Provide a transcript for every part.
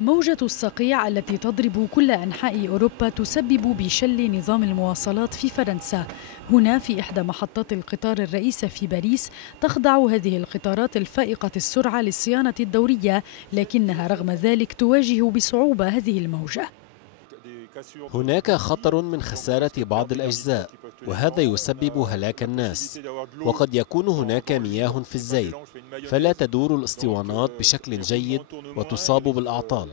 موجة الصقيع التي تضرب كل أنحاء أوروبا تسبب بشل نظام المواصلات في فرنسا. هنا في إحدى محطات القطار الرئيسة في باريس تخضع هذه القطارات الفائقة السرعة للصيانة الدورية، لكنها رغم ذلك تواجه بصعوبة هذه الموجة. هناك خطر من خسارة بعض الأجزاء، وهذا يسبب هلاك الناس، وقد يكون هناك مياه في الزيت فلا تدور الاسطوانات بشكل جيد وتصاب بالأعطال.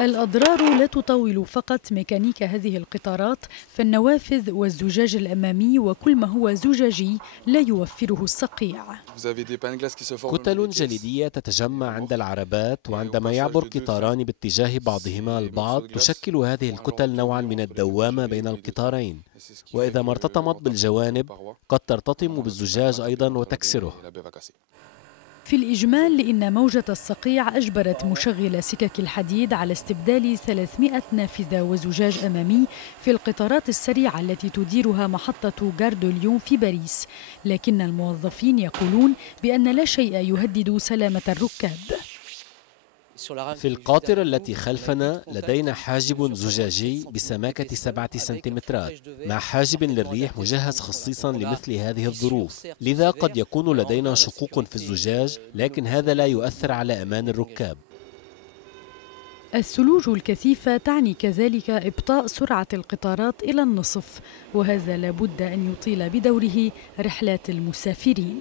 الأضرار لا تطول فقط ميكانيك هذه القطارات، فالنوافذ والزجاج الأمامي وكل ما هو زجاجي لا يوفره الصقيع. كتل جليدية تتجمع عند العربات، وعندما يعبر قطاران باتجاه بعضهما البعض تشكل هذه الكتل نوعا من الدوامة بين القطارين، وإذا ما ارتطمت بالجوانب قد ترتطم بالزجاج أيضا وتكسره. في الإجمال إن موجة الصقيع أجبرت مشغل سكك الحديد على استبدال 300 نافذة وزجاج أمامي في القطارات السريعة التي تديرها محطة غار دو ليون في باريس، لكن الموظفين يقولون بأن لا شيء يهدد سلامة الركاب. في القاطرة التي خلفنا لدينا حاجب زجاجي بسماكة 7 سنتيمترات مع حاجب للريح مجهز خصيصا لمثل هذه الظروف، لذا قد يكون لدينا شقوق في الزجاج، لكن هذا لا يؤثر على أمان الركاب. الثلوج الكثيفة تعني كذلك إبطاء سرعة القطارات إلى النصف، وهذا لابد أن يطيل بدوره رحلات المسافرين.